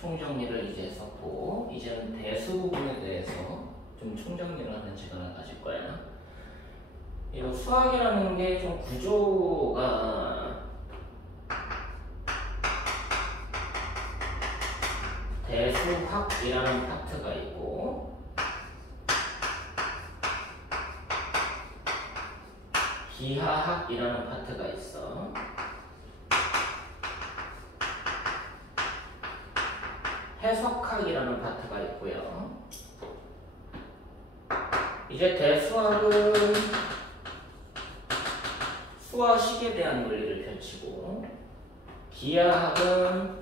총정리를 이제 했었고, 이제는 대수 부분에 대해서 좀 총정리를 하는 시간을 가질 거야. 이거 수학이라는 게 좀 구조가 대수학이라는 파트가 있고, 기하학이라는 파트가 있어. 해석학이라는 파트가 있고요. 이제 대수학은 수화식에 대한 논리를 펼치고, 기하학은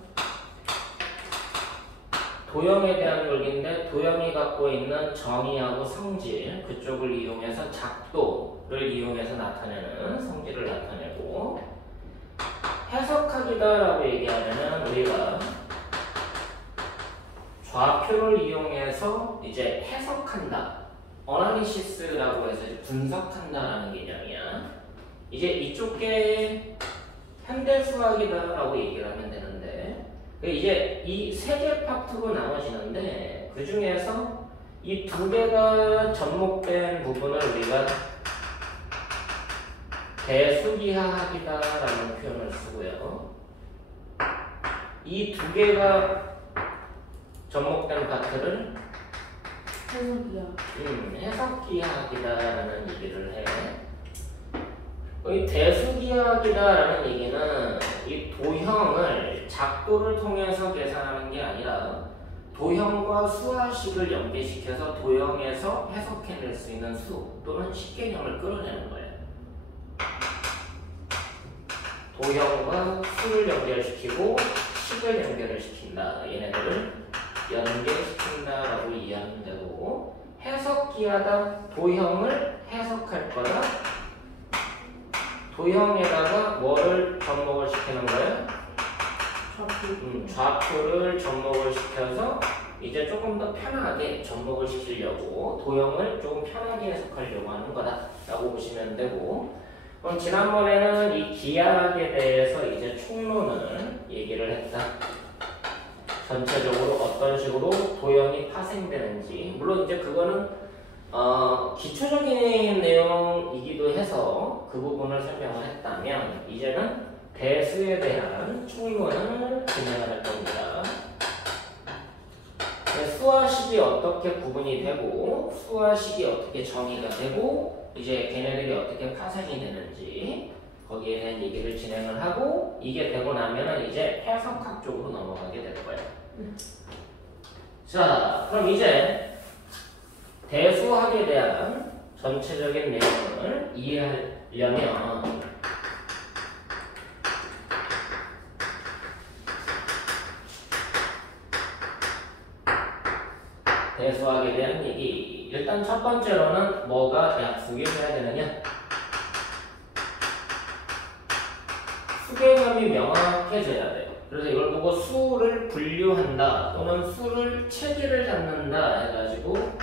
도형에 대한 논리인데 도형이 갖고 있는 정의하고 성질 그쪽을 이용해서 작도를 이용해서 나타내는 성질을 나타내고, 해석학이다라고 얘기하면은 우리가 좌표를 이용해서 이제 해석한다, 어나리시스라고 해서 이제 분석한다라는 개념이야. 이제 이쪽 게 현대수학이다라고 얘기를 하면 되는데, 이제 이 세 개 파트로 나눠지는데 그 중에서 이 두 개가 접목된 부분을 우리가 대수기하학이다라는 표현을 쓰고요. 이 두 개가 접목된 파트를 해석기하학이다라는 얘기를 해. 이 대수기하학이다라는 얘기는 이 도형을 작도를 통해서 계산하는 게 아니라 도형과 수화식을 연계시켜서 도형에서 해석해낼 수 있는 수 또는 식개념을 끌어내는 거예요. 도형과 수를 연결시키고 식을 연결을 시킨다. 얘네들을 연결시킨다라고 이해하면 되고, 해석기하다, 도형을 해석할 거다. 도형에다가 뭐를 접목을 시키는 거예요? 좌표를 접목을 시켜서 이제 조금 더 편하게 접목을 시키려고 도형을 조금 편하게 해석하려고 하는 거다라고 보시면 되고, 그럼 지난번에는 이 기하학에 대해서 이제 총론을 얘기를 했다. 전체적으로 어떤 식으로 도형이 파생되는지, 물론 이제 그거는 기초적인 내용이기도 해서 그 부분을 설명을 했다면, 이제는 대수에 대한 총론을 진행을 할 겁니다. 수화식이 어떻게 구분이 되고, 수화식이 어떻게 정의가 되고, 이제 걔네들이 어떻게 파생이 되는지 거기에 대한 얘기를 진행을 하고, 이게 되고 나면은 이제 해석학 쪽으로 넘어가게 될 거예요. 자, 그럼 이제 대수학에 대한 전체적인 내용을 이해하려면 대수학에 대한 얘기, 일단 첫 번째로는 뭐가 약속이 돼야 되느냐? 수개념이 명확해져야 돼요. 그래서 이걸 보고 수를 분류한다 또는 수를 체계를 잡는다 해가지고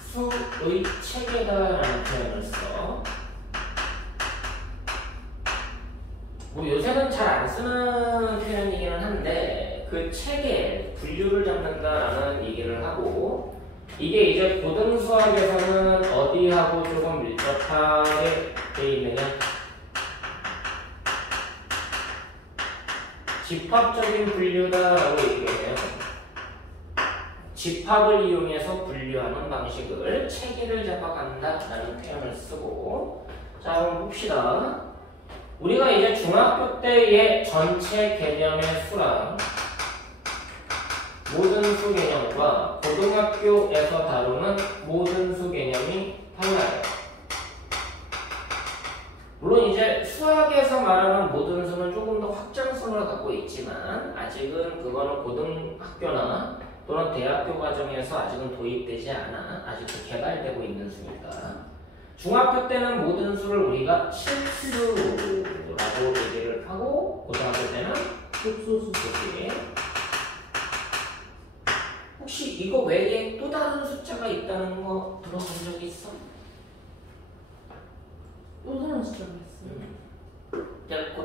수의 체계다라는 표현을 써. 뭐 요새는 잘 안 쓰는 표현이기는 한데, 그 체계, 분류를 잡는다라는 얘기를 하고, 이게 이제 고등수학에서는 어디하고 조금 밀접하게 되어 있느냐? 집합적인 분류다라고 얘기해요. 집합을 이용해서 분류하는 방식을 체계를 잡아간다라는 표현을 쓰고, 자, 그럼 봅시다. 우리가 이제 중학교 때의 전체 개념의 수랑 모든 수 개념과 고등학교에서 다루는 모든 수 개념이 달라요. 물론 이제 수학에서 말하는 모든 수는 조금 더 확장성을 갖고 있지만, 아직은 그거는 고등학교나 또는 대학교 과정에서 아직은 도입되지 않아. 아직도 개발되고 있는 수니까. 중학교 때는 모든 수를 우리가 실수라고 얘기를 하고, 고등학교 때는 흡수수수지. 혹시 이거 외에 또 다른 숫자가 있다는 거 들어본 적 있어? 또 다른 숫자가 있어요?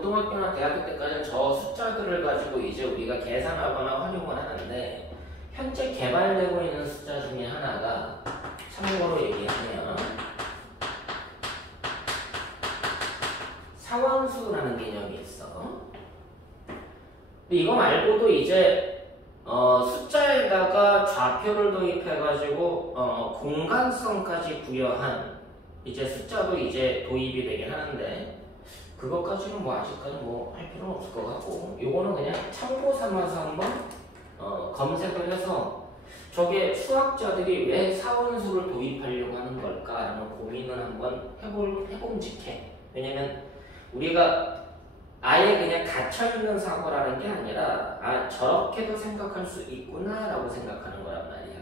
고등학교나 대학교 때까지는 저 숫자들을 가지고 이제 우리가 계산하거나 활용을 하는데 현재 개발되고 있는 숫자 중에 하나가 참고로 얘기하면 상원수라는 개념이 있어. 근데 이거 말고도 이제 숫자에다가 좌표를 도입해가지고 공간성까지 부여한 이제 숫자도 이제 도입이 되긴 하는데 그것까지는 뭐 아직까지 뭐 할 필요는 없을 것 같고 요거는 그냥 참고 삼아서 한번 검색을 해서 저게 수학자들이 왜 사원수를 도입하려고 하는 걸까라는 고민을 한번 해봄직해. 왜냐면 우리가 아예 그냥 갇혀있는 사고라는 게 아니라 아 저렇게도 생각할 수 있구나 라고 생각하는 거란 말이야.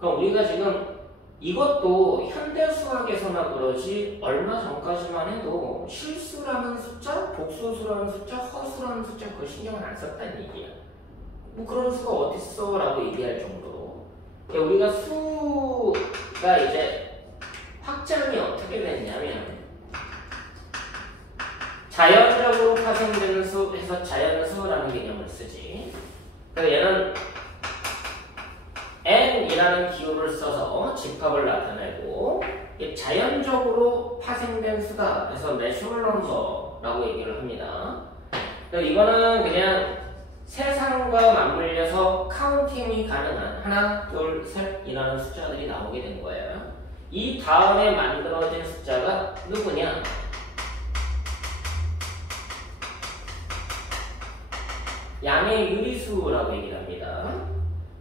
그럼 우리가 지금 이것도 현대 수학에서나 그러지 얼마 전까지만 해도 실수라는 숫자, 복소수라는 숫자, 허수라는 숫자 그걸 신경을 안 썼다는 얘기야. 뭐 그런 수가 어딨어 라고 얘기할 정도로. 그러니까 우리가 수가 이제 확장이 어떻게 됐냐면 자연적으로 파생되는 수 해서 자연수라는 개념을 쓰지. 그래서 얘는 n이라는 기호를 써서 집합을 나타내고 자연적으로 파생된 수다. 그래서 내추럴 넘버라고 얘기를 합니다. 그래서 이거는 그냥 세상과 맞물려서 카운팅이 가능한 하나, 둘, 셋이라는 숫자들이 나오게 된 거예요. 이 다음에 만들어진 숫자가 누구냐? 양의 유리수라고 얘기를 합니다.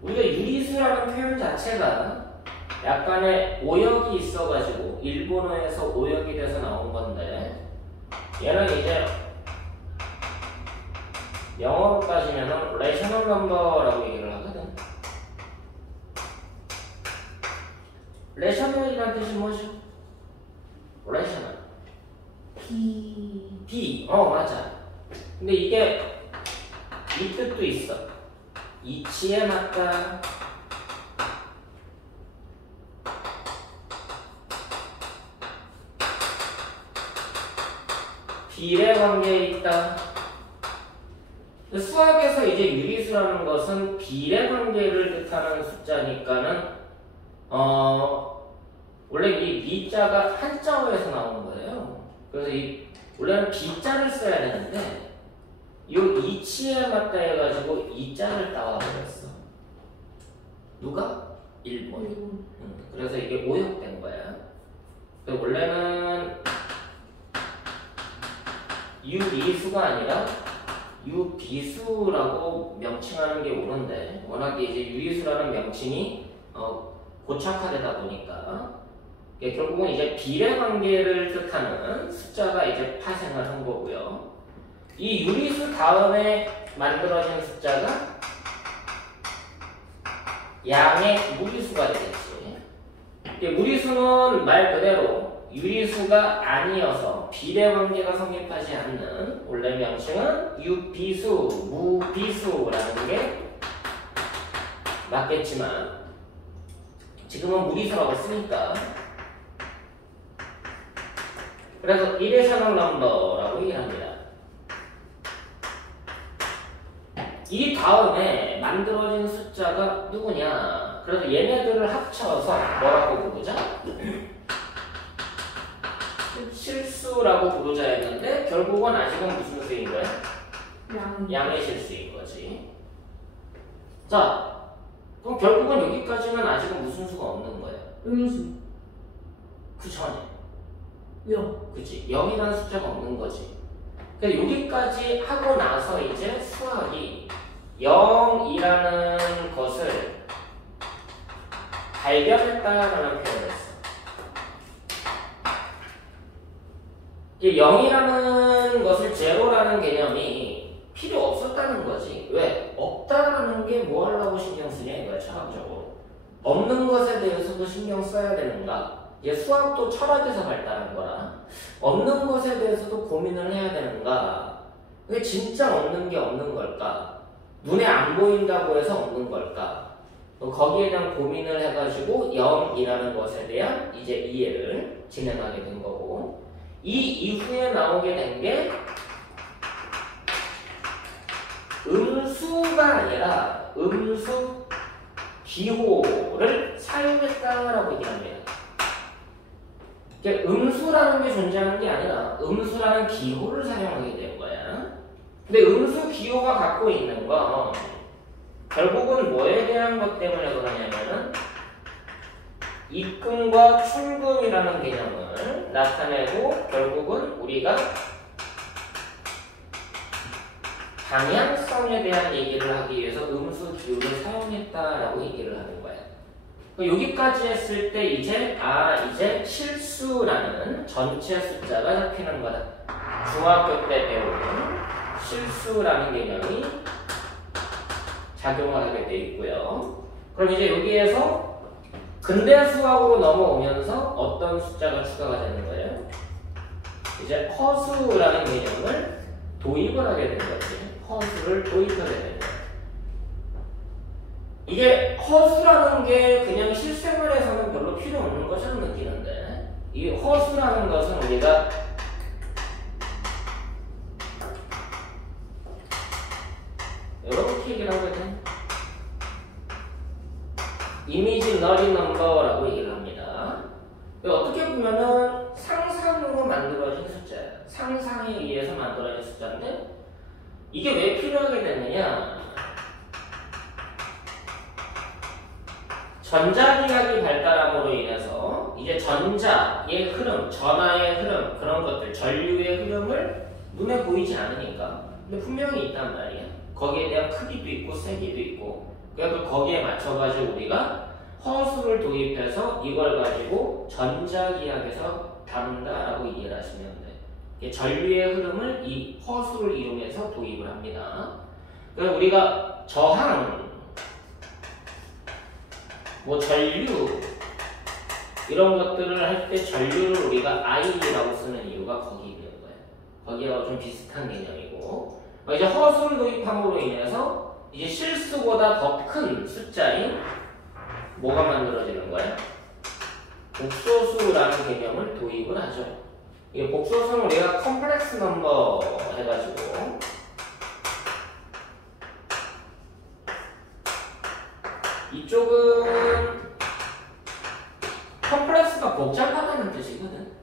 우리가 유리수라는 표현 자체가 약간의 오역이 있어가지고 일본어에서 오역이 돼서 나온 건데 얘는 이제 영어로 따지면 레셔널 넘버라고 얘기를 하거든. 레셔널이라는 뜻이 뭐죠? 레셔널 B 맞아. 근데 이게 이 뜻도 있어. 이치에 맞다. 비례 관계에 있다. 수학에서 이제 유리수라는 것은 비례 관계를 뜻하는 숫자니까는 원래 이 미자가 한자어에서 나오는 거예요. 그래서 원래는 비자를 써야 되는데 요 이치에 맞다 해가지고 이자를 따와버렸어. 누가? 일본이. 그래서 이게 오역된 거야. 원래는 유리수가 아니라 유비수라고 명칭하는 게 옳은데 워낙에 이제 유리수라는 명칭이 고착화되다 보니까 결국은 이제 비례 관계를 뜻하는 숫자가 이제 파생을 한 거고요. 이 유리수 다음에 만들어진 숫자가 양의 무리수가 되겠지. 무리수는 말 그대로 유리수가 아니어서 비례 관계가 성립하지 않는 원래 명칭은 유비수, 무비수라는 게 맞겠지만 지금은 무리수라고 쓰니까 그래서 irrational number라고 얘기합니다. 이 다음에 만들어진 숫자가 누구냐? 그래서 얘네들을 합쳐서 뭐라고 부르자? 실수라고 부르자 했는데 결국은 아직은 무슨 수인 거야? 양의 실수인 거지. 자, 그럼 결국은 여기까지는 아직은 무슨 수가 없는 거야? 음수. 그 전에. 0. 그치? 0이라는 숫자가 없는 거지. 그래서 여기까지 하고 나서 이제 수학이 0이라는 것을 발견했다라는 표현을 했어. 0이라는 것을 제로라는 개념이 필요 없었다는 거지. 왜? 없다라는 게 뭐 하려고 신경 쓰냐 이거야, 철학적으로. 없는 것에 대해서도 신경 써야 되는가? 수학도 철학에서 발달한 거라. 없는 것에 대해서도 고민을 해야 되는가? 왜 진짜 없는 게 없는 걸까? 눈에 안 보인다고 해서 없는 걸까? 거기에 대한 고민을 해가지고 0이라는 것에 대한 이제 이해를 진행하게 된 거고, 이 이후에 나오게 된 게 음수가 아니라 음수 기호를 사용했다라고 얘기합니다. 음수라는 게 존재하는 게 아니라 음수라는 기호를 사용하게 된 거야. 근데 음수 기호가 갖고 있는 건 결국은 뭐에 대한 것 때문에 그러냐면은 입금과 출금이라는 개념을 나타내고 결국은 우리가 방향성에 대한 얘기를 하기 위해서 음수 기호를 사용했다라고 얘기를 하는 거야. 여기까지 했을 때 이제 실수라는 전체 숫자가 잡히는 거다. 중학교 때 배우는 실수라는 개념이 작용을 하게 돼 있고요. 그럼 이제 여기에서 근대 수학으로 넘어오면서 어떤 숫자가 추가가 되는 거예요? 이제 허수라는 개념을 도입을 하게 된 거지. 허수를 도입하게 된 거예요. 이게 허수라는 게 그냥 실생활에서는 별로 필요 없는 것처럼 느끼는데 이 허수라는 것은 우리가 이렇게 얘기를 하거든. 이미지 너리 넘버라고 얘기를 합니다. 어떻게 보면은 상상으로 만들어진 숫자야. 상상에 의해서 만들어진 숫자인데 이게 왜 필요하게 됐느냐? 전자기학이 발달함으로 인해서 이제 전자의 흐름, 전하의 흐름, 그런 것들, 전류의 흐름을 눈에 보이지 않으니까 근데 분명히 있단 말이야. 거기에 대한 크기도 있고 세기도 있고 그래서 거기에 맞춰가지고 우리가 허수를 도입해서 이걸 가지고 전자기학에서 다룬다라고 이해를 하시면 돼. 전류의 흐름을 이 허수를 이용해서 도입을 합니다. 그래서 우리가 저항, 뭐 전류 이런 것들을 할 때 전류를 우리가 I라고 쓰는 이유가 거기 있는 거예요. 거기하고 좀 비슷한 개념이고 이제 허수를 도입함으로 인해서 이제 실수보다 더 큰 숫자인 뭐가 만들어지는 거야? 복소수라는 개념을 도입을 하죠. 이 복소수는 우리가 컴플렉스 넘버 해가지고 이쪽은 컴플렉스가 복잡하다는 뜻이거든.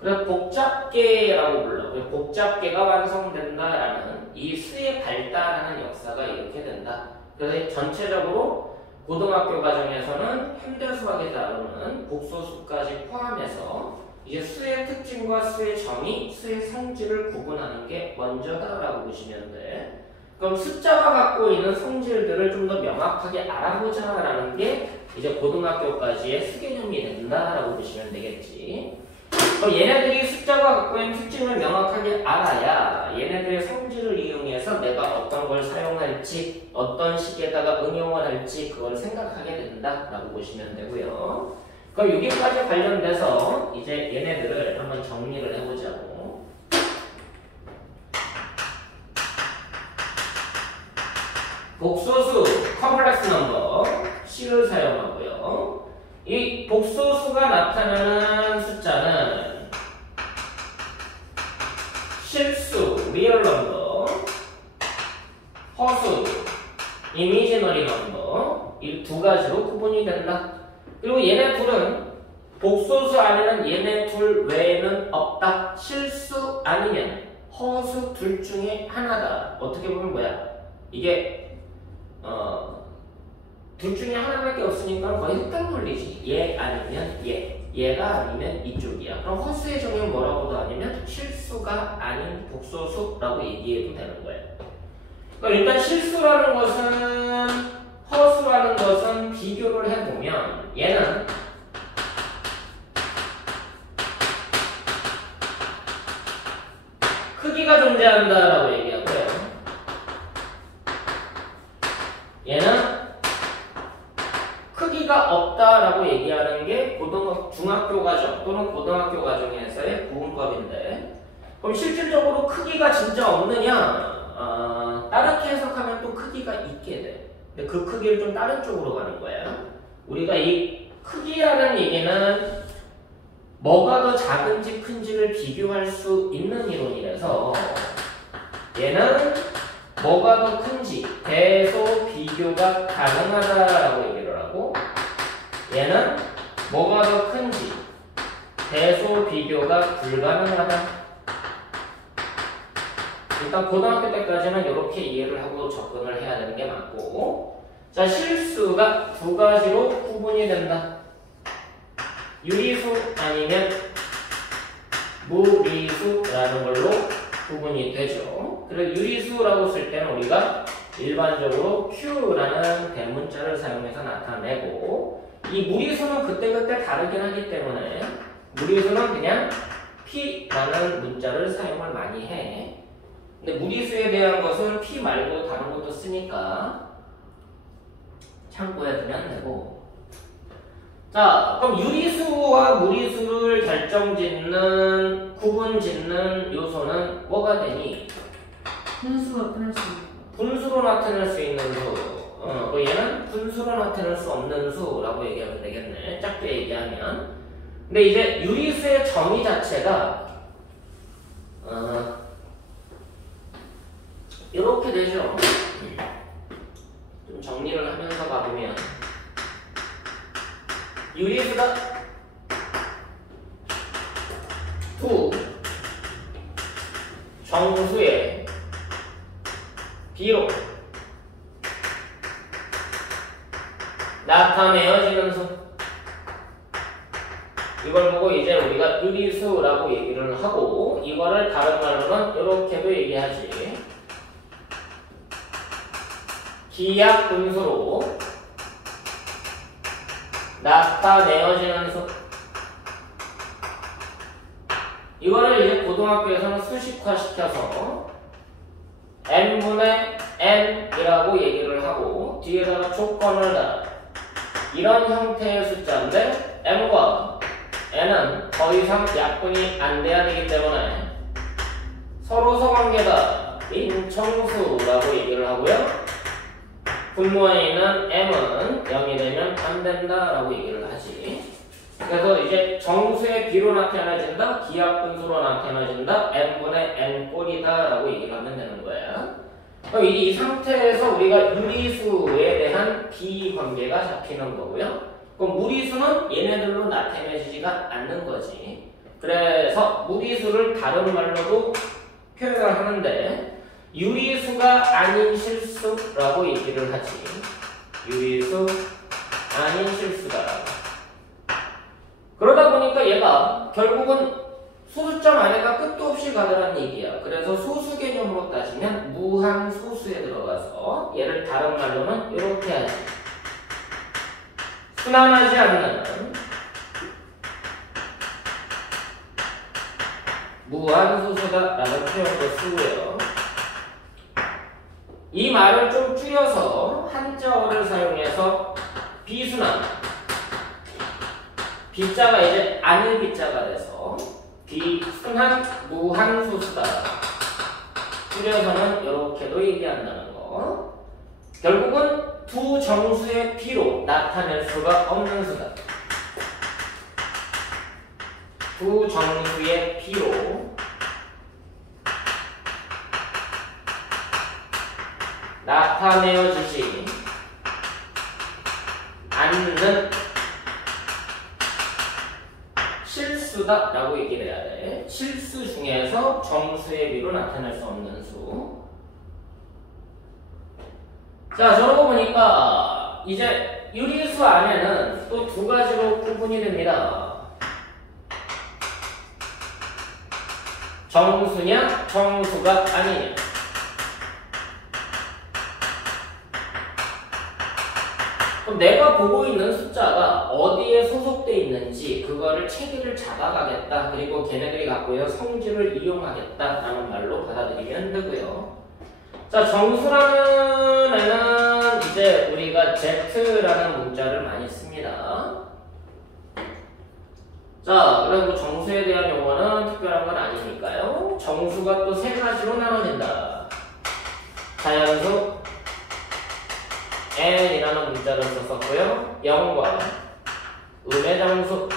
그래서 복잡계라고 불러. 복잡계가 완성된다라는 이 수의 발달하는 역사가 이렇게 된다. 그래서 전체적으로 고등학교 과정에서는 현대수학에 다루는 복소수까지 포함해서 이제 수의 특징과 수의 정의, 수의 성질을 구분하는 게 먼저다라고 보시면 돼. 그럼 숫자가 갖고 있는 성질들을 좀 더 명확하게 알아보자라는 게 이제 고등학교까지의 수개념이 된다라고 보시면 되겠지. 그럼 얘네들이 숫자가 갖고 있는 특징을 명확하게 알아야 얘네들의 성질을 이용해서 내가 어떤 걸 사용할지 어떤 식에다가 응용을 할지 그걸 생각하게 된다라고 보시면 되고요. 그럼 여기까지 관련돼서 이제 얘네들을 한번 정리를 해보자고. 복소수, 컴플렉스 넘버 C를 사용하고요. 이 복소수가 나타나는 숫자는 실수, 리얼 넘버, 허수, 이미지너리 넘버 이 두 가지로 구분이 된다. 그리고 얘네 둘은 복소수 안에는 얘네 둘 외에는 없다. 실수 아니면 허수 둘 중에 하나다. 어떻게 보면 뭐야? 이게 둘 중에 하나밖에 없으니까 거의 흑당 논리지. 얘 아니면 얘가 아니면 이쪽이야. 그럼 허수의 정의는 뭐라고도 아니면 실수가 아닌 복소수라고 얘기해도 되는 거예요. 그럼 일단 실수라는 것은 허수라는 것은 비교를 해보면 얘는 크기가 존재한다라고 얘기하고요. 얘는 크기가 없다라고 얘기하는 게 중학교 과정 또는 고등학교 과정에서의 구분법인데 그럼 실질적으로 크기가 진짜 없느냐? 다르게 해석하면 또 크기가 있게 돼. 근데 그 크기를 좀 다른 쪽으로 가는 거야. 우리가 이 크기라는 얘기는 뭐가 더 작은지 큰지를 비교할 수 있는 이론이라서 얘는 뭐가 더 큰지 대소 비교가 가능하다라고 얘기를 하고 얘는 뭐가 더 큰지 대소 비교가 불가능하다. 일단 고등학교 때까지는 이렇게 이해를 하고 접근을 해야 되는 게 맞고, 자, 실수가 두 가지로 구분이 된다. 유리수 아니면 무리수라는 걸로 구분이 되죠. 그래서 유리수라고 쓸 때는 우리가 일반적으로 Q라는 대문자를 사용해서 나타내고, 이 무리수는 그때그때 다르긴 하기 때문에 무리수는 그냥 P라는 문자를 사용을 많이 해. 근데 무리수에 대한 것은 P 말고 다른 것도 쓰니까 참고해 두면 되고. 자, 그럼 유리수와 무리수를 결정짓는, 구분짓는 요소는 뭐가 되니? 분수가 나타낼 수 있는 거. 분수로 나타낼 수 있는 수. 얘는 분수로 나타낼 수 없는 수라고 얘기하면 되겠네. 짧게 얘기하면. 근데 이제 유리수의 정의 자체가 이렇게 되죠. 좀 정리를 하면서 가보면 유리수가 두 정수의 비로 나타내어지는 수. 이걸 보고 이제 우리가 유리수라고 얘기를 하고, 이거를 다른 말로는 이렇게도 얘기하지. 기약 분수로 나타내어지는 수. 이거를 이제 고등학교에서는 수식화시켜서 n분의 n이라고 얘기를 하고, 뒤에다가 조건을 다 이런 형태의 숫자인데 m과 n은 더 이상 약분이 안 돼야 되기 때문에 서로서 관계가 인정수라고 얘기를 하고요. 분모에 있는 m은 0이 되면 안 된다라고 얘기를 하지. 그래서 이제 정수의 비로 나타나진다, 기하분수로 나타나진다, n분의 n 꼴이다라고 얘기를 하면 되는 거야. 그럼 이 상태에서 우리가 유리수에 대한 비관계가 잡히는 거고요. 그럼 무리수는 얘네들로 나타내지가 않는 거지. 그래서 무리수를 다른 말로도 표현을 하는데 유리수가 아닌 실수라고 얘기를 하지. 유리수 아닌 실수다. 그러다 보니까 얘가 결국은 소수점 아래가 끝도 없이 가더란 얘기야. 그래서 소수 개념으로 따지면 무한소수에 들어가서 얘를 다른 말로는 이렇게 하지. 순환하지 않는 무한소수다라는 표현도 쓰고요. 이 말을 좀 줄여서 한자어를 사용해서 비순환, 비자가 이제 아닐 비자가 돼서 비순환 무한소수다. 줄여서는 이렇게도 얘기한다는 거. 결국은 두 정수의 비로 나타낼 수가 없는 수다. 두 정수의 비로 나타내어지지 않는 실수다라고 얘기를 해야 돼. 실수 중에서 정수의 비로 나타낼 수 없는 수. 자, 저러고 보니까 이제 유리수 안에는 또 두 가지로 구분이 됩니다. 정수냐, 정수가 아니냐. 그럼 내가 보고 있는 숫자가 어디에 소속되어 있는지 그거를 체계를 잡아가겠다. 그리고 걔네들이 갖고 있는 성질을 이용하겠다라는 말로 받아들이면 되고요. 자, 정수라는 애는 이제 우리가 Z라는 문자를 많이 씁니다. 자, 그리고 정수에 대한 용어는 특별한 건 아니니까요. 정수가 또 세 가지로 나눠진다. 자연수 n이라는 문자를 썼었고요. 0과 음의 정수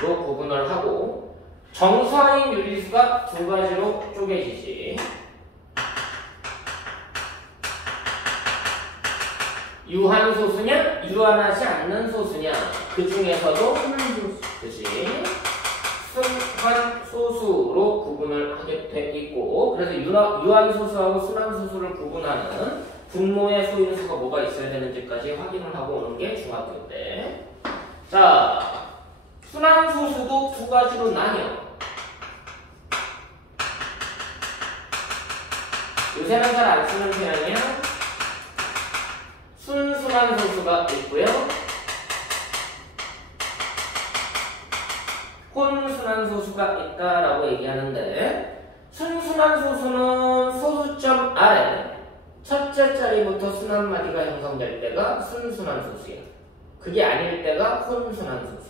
구분을 하고 정수화인 유리수가 두 가지로 쪼개지지. 유한소수냐 유한하지 않는 소수냐 그 중에서도 순환소수. 그치 순환소수로 구분을 하게 돼 있고 그래서 유한소수하고 순환소수를 구분하는 분모의 소인수가 뭐가 있어야 되는지까지 확인을 하고 오는 게 중학교 때. 자, 순환소수도 두 가지로 나뉘어. 요새는 잘 안 쓰는 표현이야. 순순환소수가 있고요. 혼순환소수가 있다라고 얘기하는데 순순환소수는 소수점 아래 첫째 자리부터 순환마디가 형성될 때가 순순환소수야. 그게 아닐 때가 혼순환소수.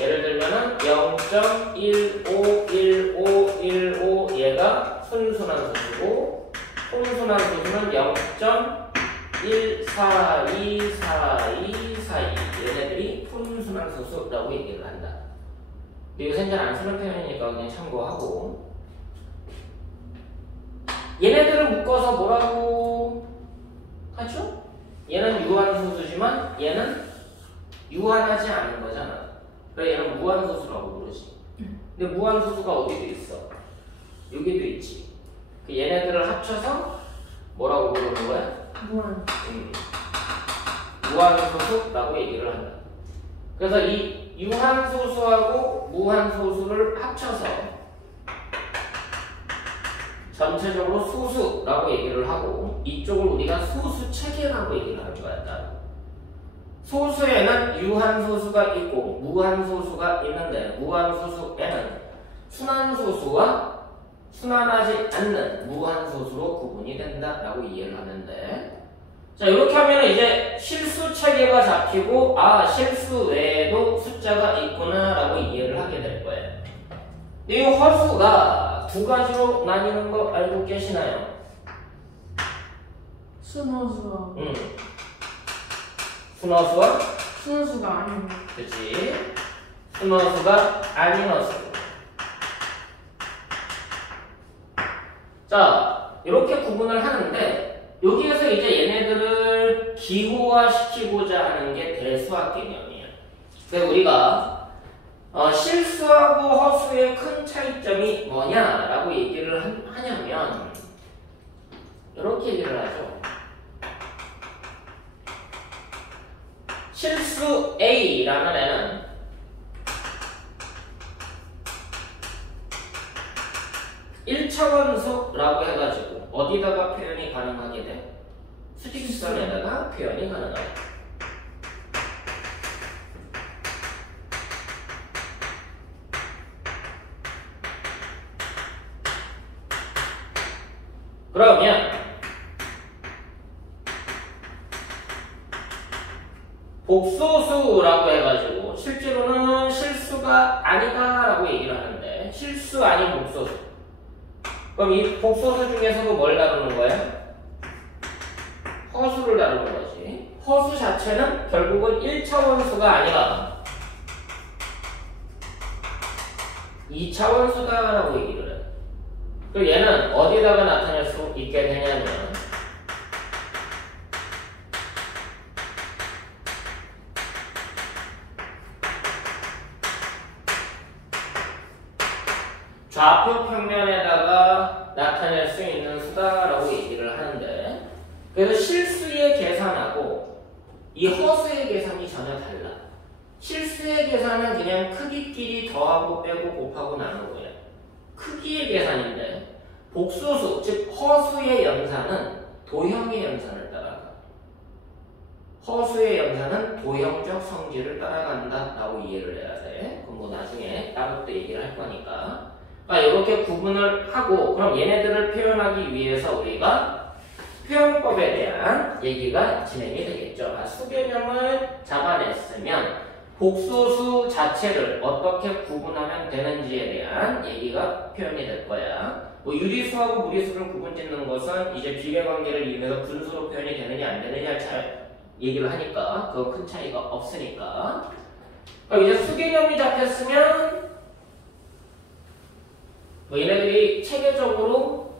예를 들면은 0.151515 얘가 순순환소수고 혼순환소수는 0.142424 얘네들이 혼순환소수라고 얘기를 한다. 요새는 잘 안 쓰는 표현이니까 그냥 참고하고 얘네들을 묶어서 뭐라고 하죠? 얘는 유한소수지만 얘는 유한하지 않은 거잖아. 그래 얘는 무한소수라고 부르지. 근데 무한소수가 어디도 있어? 여기도 있지. 그 얘네들을 합쳐서 뭐라고 부르는 거야? 무한. 무한소수라고 얘기를 한다. 그래서 이 유한소수하고 무한소수를 합쳐서 전체적으로 소수라고 얘기를 하고 이쪽을 우리가 소수체계라고 얘기를 할 줄 알았다. 소수에는 유한소수가 있고 무한소수가 있는데 무한소수에는 순환소수와 순환하지 않는 무한소수로 구분이 된다라고 이해를 하는데 자 이렇게 하면 이제 실수 체계가 잡히고 아 실수 외에도 숫자가 있구나 라고 이해를 하게 될 거예요. 이 허수가 두 가지로 나뉘는 거 알고 계시나요? 순허수와 순허수와 순허수가 아닌 거. 그치 순허수가 아닌 허수. 자 이렇게 구분을 하는데 여기에서 이제 얘네들을 기호화시키고자 하는 게 대수학 개념이에요. 그래서 우리가 실수하고 허수의 큰 차이점이 뭐냐라고 얘기를 하냐면 이렇게 얘기를 하죠. 실수 A라는 애는 일차원수라고 해가지고 어디다가 표현이 가능하게 돼? 수직선에다가 표현이 가능하다. 그러면 복소수라고 해가지고 실제로는 실수가 아니다라고 얘기를 하는데 실수 아닌 복소수. 그럼 이 복소수 중에서도 뭘 다루는 거야? 허수를 다루는 거지. 허수 자체는 결국은 1차원수가 아니라 2차원수다라고 얘기를 해. 그리고 얘는 어디다가 나타낼 수 있게 되냐면 좌표 평면에다가 나타낼 수 있는 수다라고 얘기를 하는데 그래서 실수의 계산하고 이 허수의 계산이 전혀 달라. 실수의 계산은 그냥 크기끼리 더하고 빼고 곱하고 나누고요. 크기의 계산인데 복소수, 즉 허수의 연산은 도형의 연산을 따라가. 허수의 연산은 도형적 성질을 따라간다라고 이해를 해야 돼. 그럼 뭐 나중에 따로 또 얘기를 할 거니까. 그러니까 이렇게 구분을 하고 그럼 얘네들을 표현하기 위해서 우리가 표현법에 대한 얘기가 진행이 되겠죠. 수개념을 잡아냈으면 복소수 자체를 어떻게 구분하면 되는지에 대한 얘기가 표현이 될 거야. 뭐 유리수하고 무리수를 구분짓는 것은 이제 비례관계를 이용해서 분수로 표현이 되느냐 안 되느냐 잘 얘기를 하니까 그거 큰 차이가 없으니까 이제 수개념이 잡혔으면 얘네들이 체계적으로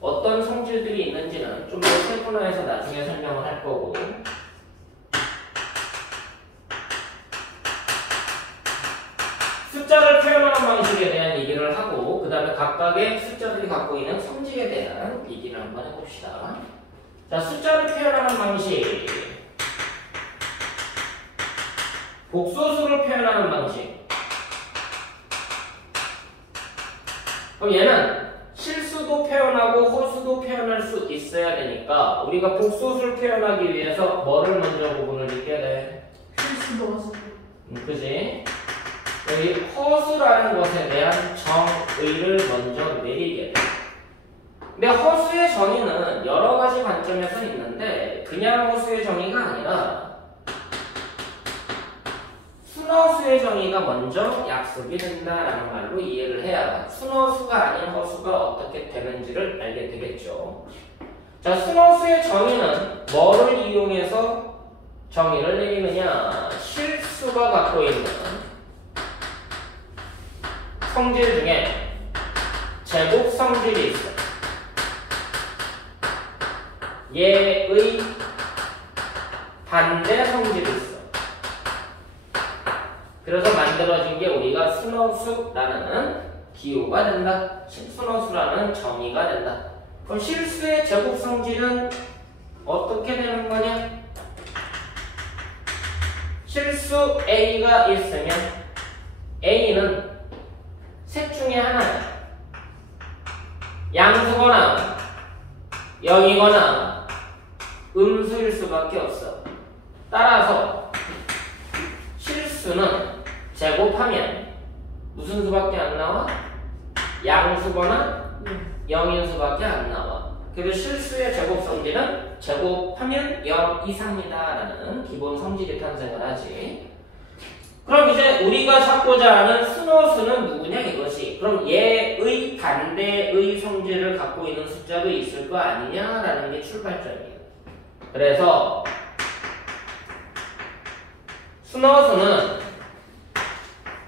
어떤 성질들이 있는지는 좀 더 세분화해서 나중에 설명을 할 거고, 숫자를 표현하는 방식에 대한 얘기를 하고, 그 다음에 각각의 숫자들이 갖고 있는 성질에 대한 얘기를 한번 해봅시다. 자, 숫자를 표현하는 방식, 복소수를 표현하는 방식. 그럼 얘는 실수도 표현하고 호수도 표현할 수 있어야 되니까 우리가 복소수를 표현하기 위해서 뭐를 먼저 구분을 짓게 돼? 실수도 허수. 그지? 여기 허수라는 것에 대한 정의를 먼저 내리게 돼. 근데 허수의 정의는 여러 가지 관점에서 있는데 그냥 허수의 정의가 아니라 순허수의 정의가 먼저 약속이 된다라는 말로 이해를 해야 순허수가 아닌 허수가 어떻게 되는지를 알게 되겠죠. 자, 순허수의 정의는 뭐를 이용해서 정의를 내리느냐? 실수가 갖고 있는 성질 중에 제곱 성질이 있어. 얘의 반대 성질이 있어. 그래서 만들어진 게 우리가 순허수라는 기호가 된다. 순허수라는 정의가 된다. 그럼 실수의 제곱 성질은 어떻게 되는 거냐? 실수 A가 있으면 A는 셋 중에 하나야. 양수거나 0이거나 음수일 수밖에 없어. 따라서 실수는 제곱하면 무슨 수밖에 안 나와? 양수거나 0인 수밖에 안 나와. 그래서 실수의 제곱 성질은 제곱하면 0 이상이다라는 기본 성질이 탄생을 하지. 그럼 이제 우리가 찾고자 하는 순허수는 누구냐 이것이. 그럼 얘의 반대의 성질을 갖고 있는 숫자도 있을 거 아니냐라는 게 출발점이에요. 그래서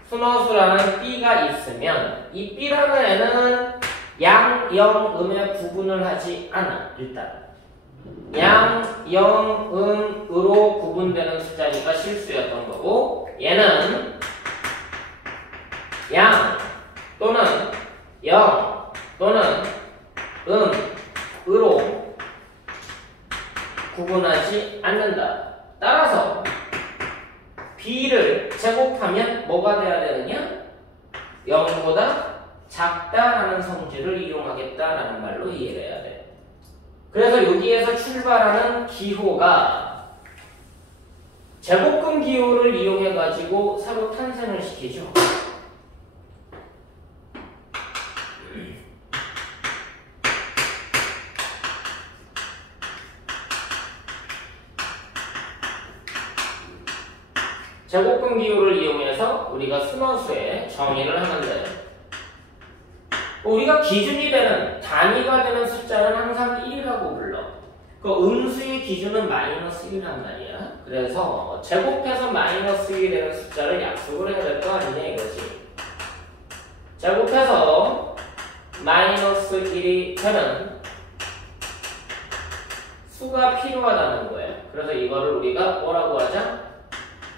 순허수라는 B가 있으면 이 B라는 애는 양, 영, 음에 구분을 하지 않아. 일단 양, 영, 음으로 구분되는 숫자니까 실수였던 거고, 얘는 양 또는 영 또는 음으로 구분하지 않는다. 따라서 B를 제곱하면 뭐가 돼야 되느냐? 0보다 작다라는 성질을 이용하겠다라는 말로 이해를 해야 돼. 그래서 여기에서 출발하는 기호가 제곱근 기호를 이용해 가지고 새로 탄생을 시키죠. 제곱근 기호를 이용해서 우리가 순허수의 정의를 하는데, 우리가 기준이 되는 단위가 되는 숫자는 항상 1이라고 불러. 그 음수의 기준은 -1이란 말이야. 그래서 제곱해서 -1이 되는 숫자를 약속을 해야 될 거 아니냐 이거지. 제곱해서 -1이 되는 수가 필요하다는 거예요. 그래서 이거를 우리가 뭐라고 하자?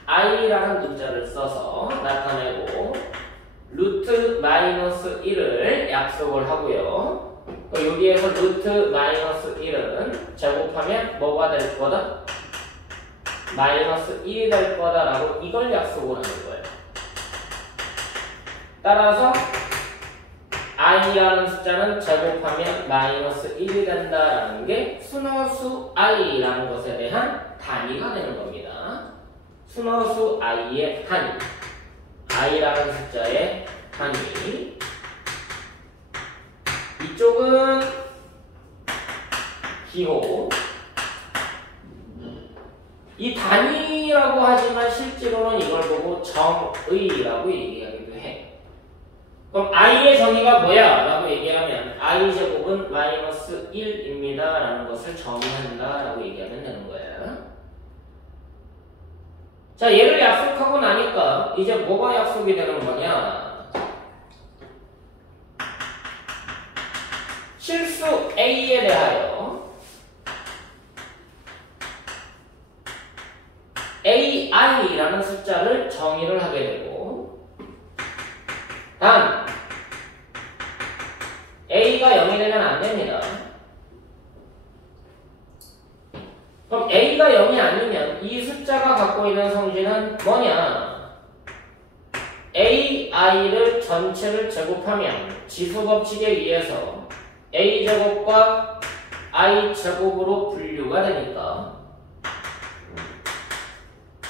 i라는 문자를 써서 나타내고 루트 -1을 약속을 하고요. 여기에서 루트 -1은 제곱하면 뭐가 될 거다? -1이 될 거다라고 이걸 약속을 하는 거예요. 따라서 i라는 숫자는 제곱하면 -1이 된다라는 게 순허수 i라는 것에 대한 단위가 되는 겁니다. 순허수 i의 단위, i라는 숫자의 단위. 이쪽은 기호. 이 단위라고 하지만 실제로는 이걸 보고 정의라고 얘기하기도 해. 그럼 i의 정의가 뭐야? 라고 얘기하면 i 제곱은 -1입니다 라는 것을 정의한다 라고 얘기하면 되는 거야. 자, 얘를 약속하고 나니까 이제 뭐가 약속이 되는 거냐? 실수 A에 대하여 AI라는 숫자를 정의를 하게 되고, 단 A가 0이 되면 안 됩니다. 그럼 A가 0이 아니면 이 숫자가 갖고 있는 성질은 뭐냐? AI를 전체를 제곱하면 지수법칙에 의해서 A제곱과 I제곱으로 분류가 되니까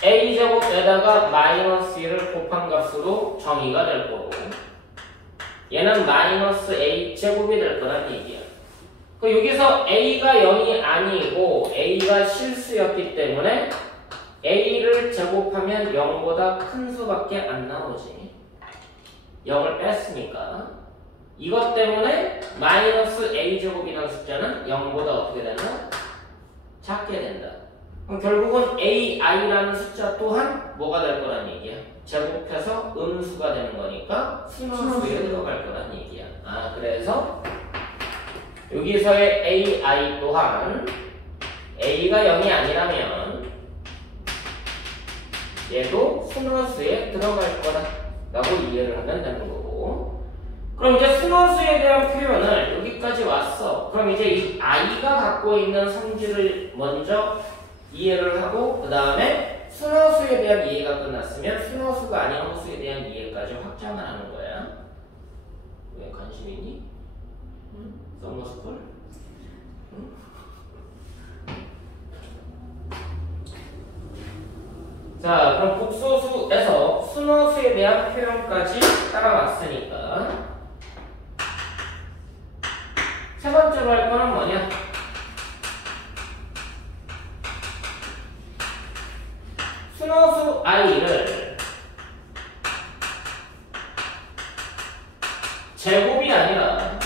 A제곱에다가 마이너스 1을 곱한 값으로 정의가 될 거고, 얘는 마이너스 A제곱이 될 거란 얘기야. 여기서 A가 0이 아니고 A가 실수였기 때문에 A를 제곱하면 0보다 큰 수밖에 안 나오지. 0을 뺐으니까. 이것 때문에 마이너스 A제곱이라는 숫자는 0보다 어떻게 된다? 작게 된다. 그럼 결국은 AI라는 숫자 또한 뭐가 될 거란 얘기야? 제곱해서 음수가 되는 거니까 순원수에 들어갈 거란 얘기야. 그래서 여기서의 AI 또한 A가 0이 아니라면 얘도 순원수에 들어갈 거라고 이해를 하면 되는 거고, 그럼 이제 순원수에 대한 표현을 여기까지 왔어. 그럼 이제 이 I가 갖고 있는 성질을 먼저 이해를 하고, 그 다음에 순원수에 대한 이해가 끝났으면 순원수가 아닌 허수에 대한 이해까지 확장을 하는 거야. 왜 관심 있니? 썸머스쿨? 자, 그럼 복소수에서 순원수에 대한 표현까지 따라왔으니까 세 번째로 할 거는 뭐냐? 순원수 i를 제곱이 아니라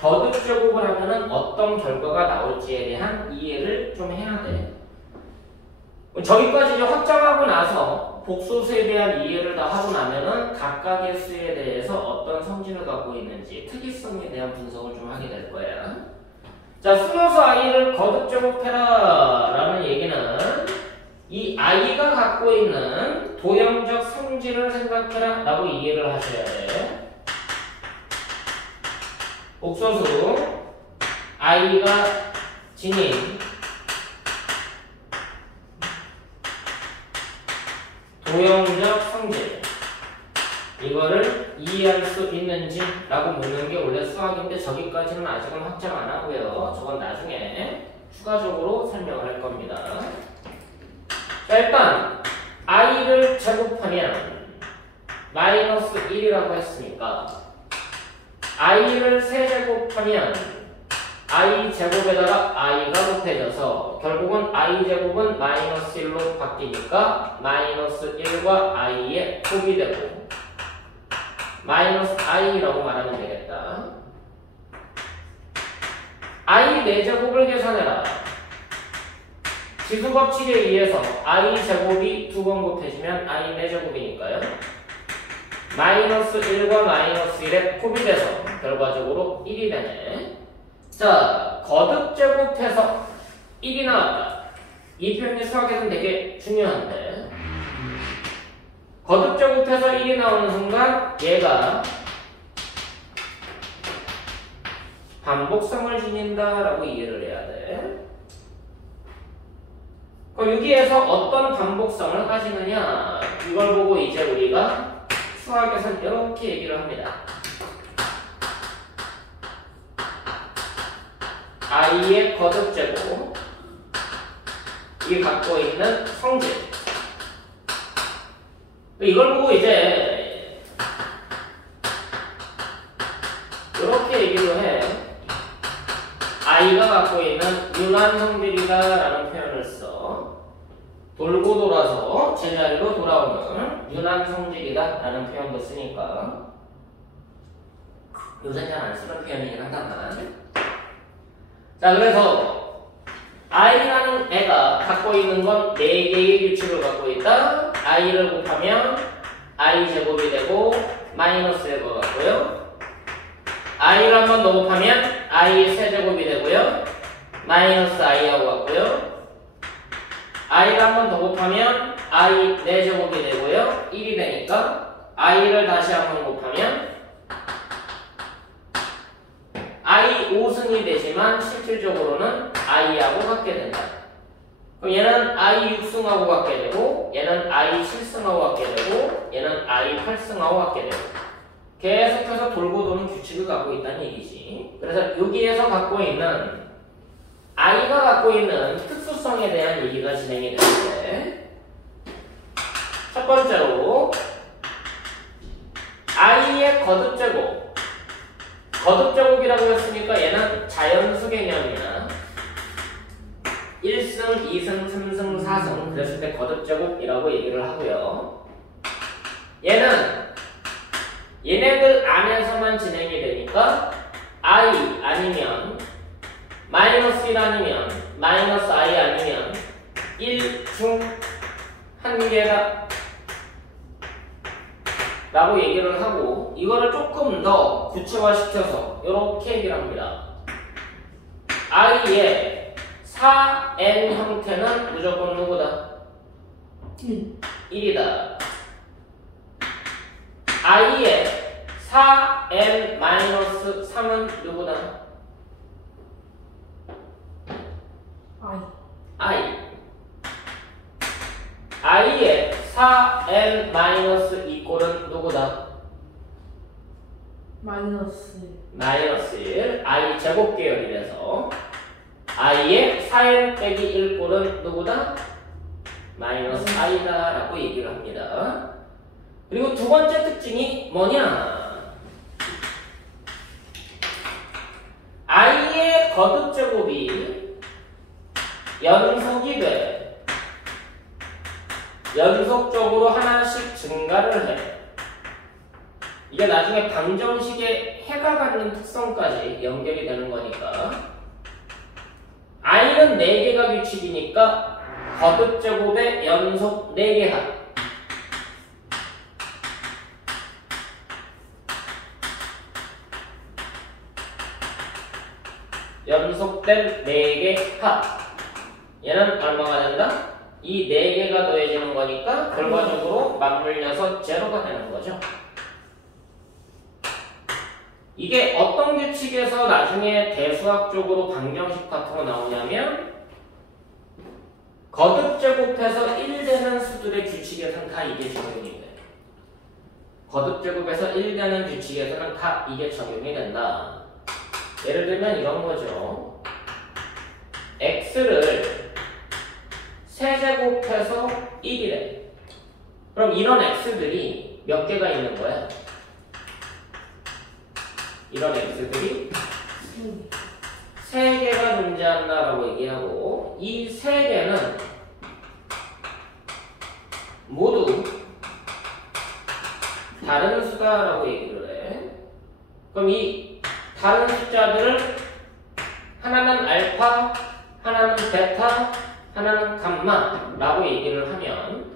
거듭 제곱을 하면은 어떤 결과가 나올지에 대한 이해를 좀 해야 돼. 저기까지 이제 확장하고 나서 복소수에 대한 이해를 다 하고 나면은 각각의 수에 대해서 어떤 성질을 갖고 있는지 특이성에 대한 분석을 좀 하게 될 거야. 자, 순원수 i를 거듭 제곱해라 라는 얘기는 이 i가 갖고 있는 도형적 성질을 생각해라 라고 이해를 하셔야 돼. 복소수 i가 지닌 도형적 성질, 이거를 이해할 수 있는지 라고 묻는 게 원래 수학인데 저기까지는 아직은 확장 안 하고요. 저건 나중에 추가적으로 설명을 할 겁니다. 자, 일단 i를 제곱하면 마이너스 1이라고 했으니까 i를 세제곱하면 i제곱에다가 i가 곱해져서 결국은 i제곱은 마이너스 1로 바뀌니까 마이너스 1과 i의 곱이 되고 마이너스 i라고 말하면 되겠다. i 4제곱을 계산해라. 지수법칙에 의해서 i제곱이 2번 곱해지면 i 4제곱이니까요. 마이너스 1과 마이너스 1의 곱이 돼서 결과적으로 1이 되네. 자, 거듭 제곱해서 1이 나왔다. 이 표현이 수학에서는 되게 중요한데, 거듭 제곱해서 1이 나오는 순간 얘가 반복성을 지닌다라고 이해를 해야 돼. 그럼 여기에서 어떤 반복성을 가지느냐, 이걸 보고 이제 우리가 수학에서는 이렇게 얘기를 합니다. i의 거듭 제곱, 이 갖고 있는 성질, 이걸 보고 이제 이렇게 얘기를 해. i가 갖고 있는 유난 성질이다 라는 표현을 써. 돌고 돌아서 제자리로 돌아오는 유난 성질이다 라는 표현도 쓰니까 요새 잘 안 쓰는 표현이긴 하다만, 자, 그래서 i라는 애가 갖고 있는 건 4개의 규칙을 갖고 있다. i를 곱하면 i 제곱이 되고 마이너스 애가 같고요. i를 한 번 더 곱하면 i 세제곱이 되고요. 마이너스 i하고 같고요. i를 한 번 더 곱하면 i 4제곱이 되고요. 1이 되니까 i를 다시 한 번 곱하면 i 5승이 되지만 실질적으로는 i하고 같게 된다. 그럼 얘는 i 6승하고 같게 되고 얘는 i 7승하고 같게 되고 얘는 i 8승하고 같게 되고 계속해서 돌고 도는 규칙을 갖고 있다는 얘기지. 그래서 여기에서 갖고 있는 i가 갖고 있는 특수성에 대한 얘기가 진행이 되는데 첫 번째로 i의 거듭제곱 거듭제곱이라고 했으니까 얘는 자연수 개념이야. 1승, 2승, 3승, 4승 그랬을 때 거듭제곱이라고 얘기를 하고요. 얘네들 안에서만 진행이 되니까 i 아니면 마이너스 1 아니면 마이너스 i 아니면 1 중 한 개다 라고 얘기를 하고 이거를 조금 더 구체화시켜서 이렇게 얘기를 합니다. i의 4n 형태는 무조건 누구다? 1이다. i의 4n-3은 누구다? i의 4n-2꼴은 누구다? 마이너스 1. i 제곱 계열이 돼서 i의 4n 빼기 1꼴은 누구다? 마이너스 i다 라고 얘기를 합니다. 그리고 두 번째 특징이 뭐냐? i의 거듭제곱이 연속이 돼. 연속적으로 하나씩 증가를 해. 이게 나중에 방정식의 해가 갖는 특성까지 연결이 되는 거니까 i는 4개가 규칙이니까 거듭제곱의 연속 4개 합 연속된 4개 합 얘는 얼마가 된다? 이 4개가 더해지는 거니까 결과적으로 맞물려서 제로가 되는 거죠. 이게 어떤 규칙에서 나중에 대수학적으로 방정식 파트로 나오냐면 거듭제곱해서 1 되는 수들의 규칙에서는 다 이게 적용이 돼. 거듭제곱해서 1 되는 규칙에서는 다 이게 적용이 된다. 예를 들면 이런 거죠. x를 세제곱해서 1이래. 그럼 이런 x들이 몇 개가 있는 거야? 이런 x들이 3개가 존재한다라고 얘기하고 이 3개는 모두 다른 수다라고 얘기를 해. 그럼 이 다른 숫자들을 하나는 알파, 하나는 베타, 하나는 감마라고 얘기를 하면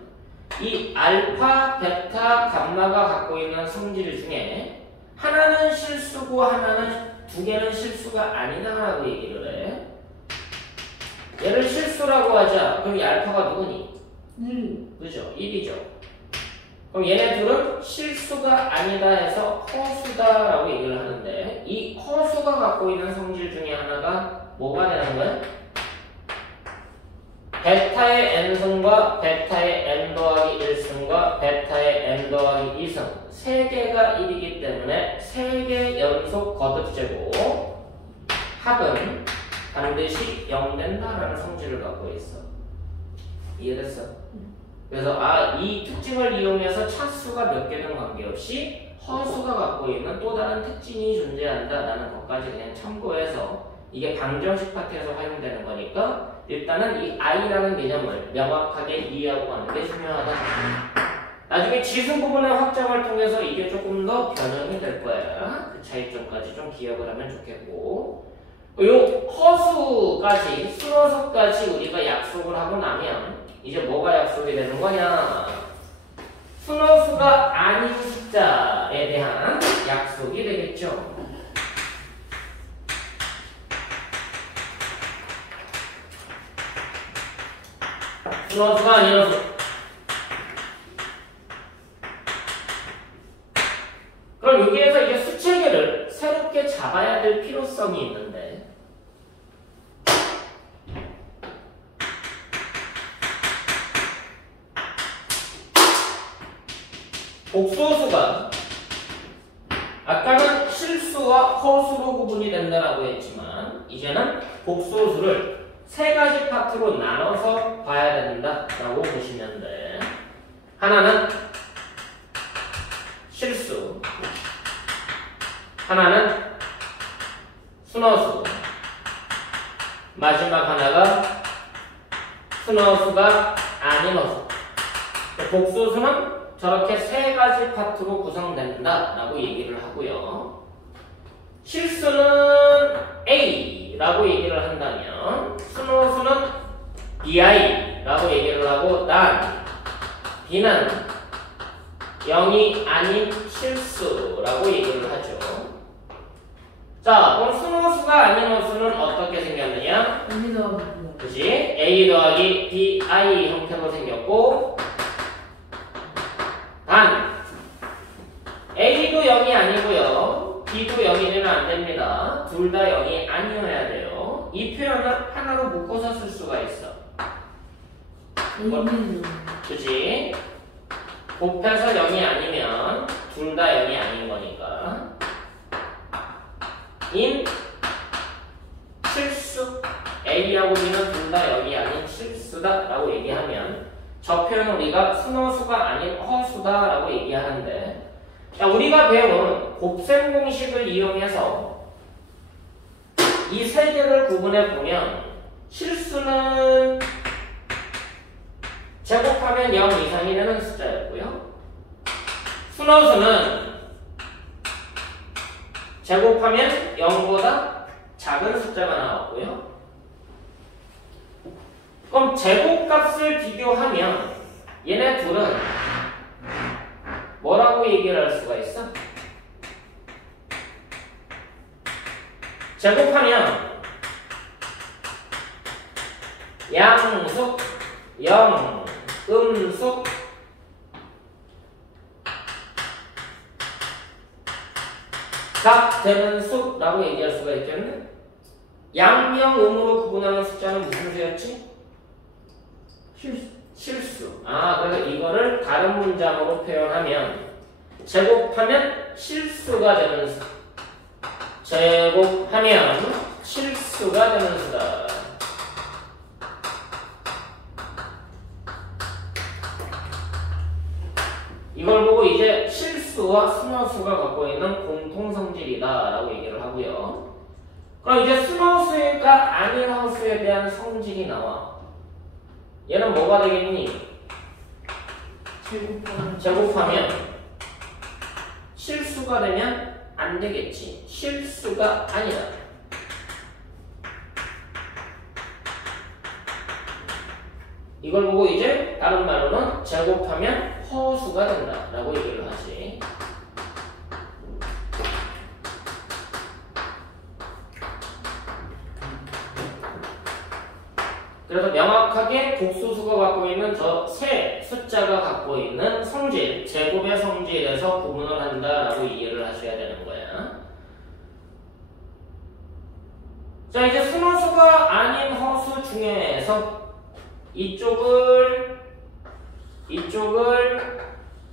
이 알파, 베타, 감마가 갖고 있는 성질 중에 하나는 실수고 하나는 2개는 실수가 아니다라고 얘기를 해. 얘를 실수라고 하자. 그럼 이 알파가 누구니? 1. 그죠? 1이죠. 그럼 얘네 둘은 실수가 아니다 해서 허수다라고 얘기를 하는데 이 허수가 갖고 있는 성질 중에 하나가 뭐가 되는 거야? 베타의 n승과 베타의 n 더하기 1승과 베타의 n 더하기 2승 3개가 1이기 때문에 3개 연속 거듭제곱 합은 반드시 0 된다라는 성질을 갖고 있어. 이해됐어? 그래서 이 특징을 이용해서 차수가 몇 개든 관계없이 허수가 갖고 있는 또 다른 특징이 존재한다라는 것까지 그냥 참고해서 이게 방정식 파트에서 활용되는 거니까 일단은 이 i라는 개념을 명확하게 이해하고 가는 게 중요하다. 나중에 지수 부분의 확장을 통해서 이게 조금 더 변형이 될 거야. 그 차이점까지 좀 기억을 하면 좋겠고 요 허수까지, 순허수까지 우리가 약속을 하고 나면 이제 뭐가 약속이 되는 거냐? 순허수가 아닌 숫자에 대한 약속이 되겠죠. 순허수가 아닌 허수. 그럼 여기에서 이제 수체계를 새롭게 잡아야 될 필요성이 있는데, 복소수가 아까는 실수와 허수로 구분이 된다라고 했지만 이제는 복소수를 세 가지 파트로 나눠서 봐야 된다라고 보시면 돼. 하나는 실수, 하나는 순허수, 마지막 하나가 순허수가 아닌 허수. 복소수는 저렇게 세 가지 파트로 구성된다라고 얘기를 하고요. 실수는 A라고 얘기를 한다면 순허수는 BI라고 얘기를 하고 난 B는 0이 아닌 실수라고 얘기를 하죠. 자, 그럼 순허수가 아닌 허수는 어떻게 생겼느냐? 그치? A 더하기 BI 형태로 생겼고 단 A도 0이 아니고요. B도 0이 되면 안 됩니다. 둘 다 0이 아니어야 돼요. 이 표현을 하나로 묶어서 쓸 수가 있어. 그치? 곱해서 0이 아니면 둘 다 0이 아닌 거니까 인 실수 A하고 B는 둘 다 0이 아닌 실수다 라고 얘기하면 저 표현은 우리가 순허수가 아닌 허수다 라고 얘기하는데, 자, 우리가 배운 곱셈 공식을 이용해서 이 세 개를 구분해 보면 실수는 제곱하면 0 이상이 되는 숫자였고요. 순허수는 제곱하면 0보다 작은 숫자가 나왔고요. 그럼 제곱값을 비교하면 얘네 둘은 뭐라고 얘기를 할 수가 있어? 제곱하면 양수, 영, 음수, 각 되는 수라고 얘기할 수가 있겠네. 양명음으로 구분하는 숫자는 무슨 수였지? 실수. 아, 그래서 이거를 다른 문장으로 표현하면 제곱하면 실수가 되는 수. 제곱하면 실수가 되는 수다. 이걸 보고 이제 실수와 순허수가 갖고 있는 공통성질이다 라고 얘기를 하고요. 그럼 이제 순허수가 아닌 허수에 대한 성질이 나와. 얘는 뭐가 되겠니? 제곱하면 실수가 되면 안 되겠지. 실수가 아니다. 이걸 보고 이제 다른 말로는 제곱하면 허수가 된다 라고 얘기를 하지. 그래서 명확하게 복소수가 갖고 있는 저 세 숫자가 갖고 있는 성질, 제곱의 성질에서 구분을 한다라고 이해를 하셔야 되는 거야. 자, 이제 순허수가 아닌 허수 중에서 이쪽을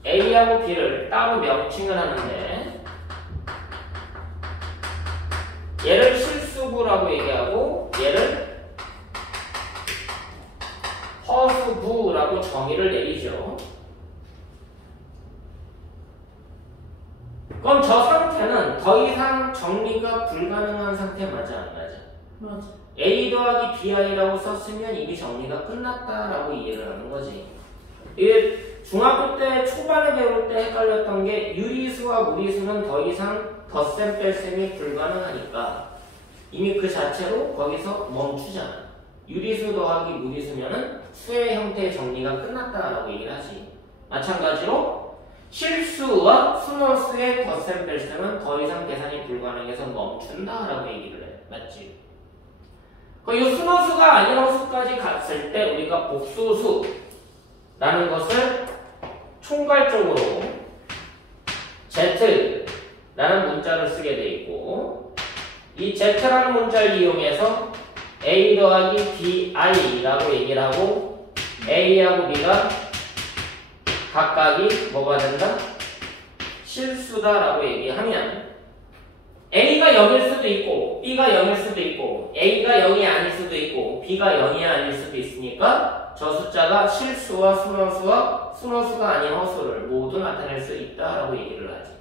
A하고 B를 따로 명칭을 하는데 얘를 실수부라고 얘기하고 얘를 허수부라고 정의를 내리죠. 그럼 저 상태는 더 이상 정리가 불가능한 상태 맞아 안 맞아? 맞아. A 더하기 BI라고 썼으면 이미 정리가 끝났다라고 이해를 하는 거지. 이게 중학교 때 초반에 배울 때 헷갈렸던 게 유리수와 무리수는 더 이상 덧셈 뺄셈이 불가능하니까 이미 그 자체로 거기서 멈추잖아. 유리수 더하기 무리수면은 수의 형태의 정리가 끝났다라고 얘기를 하지. 마찬가지로 실수와 순허수의 덧셈 뺄셈은 더 이상 계산이 불가능해서 멈춘다라고 얘기를 해. 맞지? 이 순허수가 아닌 허수까지 갔을 때 우리가 복수수라는 것을 총괄적으로 Z라는 문자를 쓰게 돼 있고, 이 Z라는 문자를 이용해서 A 더하기 BI라고 얘기를 하고, A하고 B가 각각이 뭐가 된다? 실수다라고 얘기하면 A가 0일 수도 있고 B가 0일 수도 있고 A가 0이 아닐 수도 있고 B가 0이 아닐 수도 있으니까 저 숫자가 실수와 순허수와 순허수가 아닌 허수를 모두 나타낼 수 있다라고 얘기를 하지.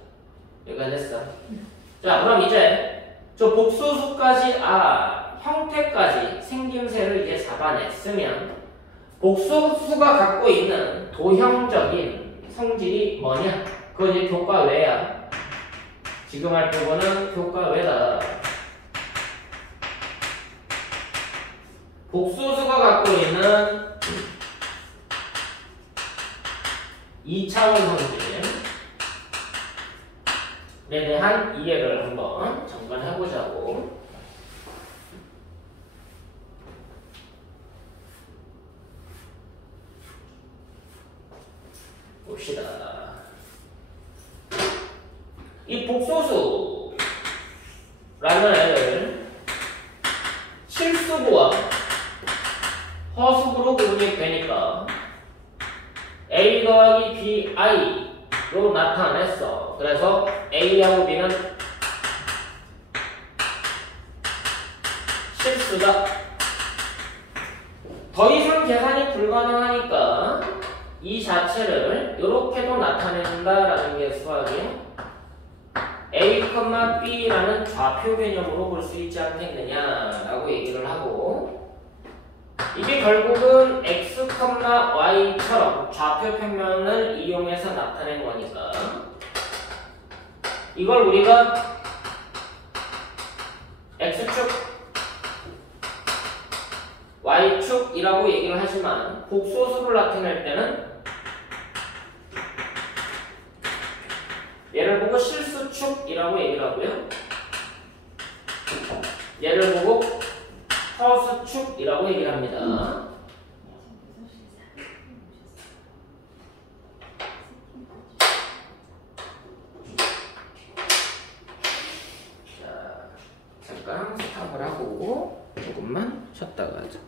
여기가 됐어. 자, 그럼 이제 저 복수수까지 형태까지 생김새를 이제 잡아냈으면 복수수가 갖고 있는 도형적인 성질이 뭐냐? 그건 이제 교과 외야. 지금 할 부분은 교과 외다. 복수수가 갖고 있는 2차원 성질에 대한 이해를 한번 잠깐 해보자고. 봅시다. 이 복소수라는 애를 실수부와 허수부로 구분이 되니까 A 더하기 BI로 나타냈어. 그래서 A하고 B는 실수다. 더 이상 계산이 불가능하니까 이 자체를 이렇게도 나타낸다라는 게 수학이에요. A, B라는 좌표 개념으로 볼 수 있지 않겠느냐라고 얘기를 하고, 이게 결국은 X, Y처럼 좌표 평면을 이용해서 나타낸 거니까 이걸 우리가 X축, Y축이라고 얘기를 하지만 복소수를 나타낼 때는 얘를 보고 실수축이라고 얘기를 하고요. 얘를 보고 허수축이라고 얘기를 합니다. 자, 잠깐 스탑을 하고 조금만 쉬었다가 하자.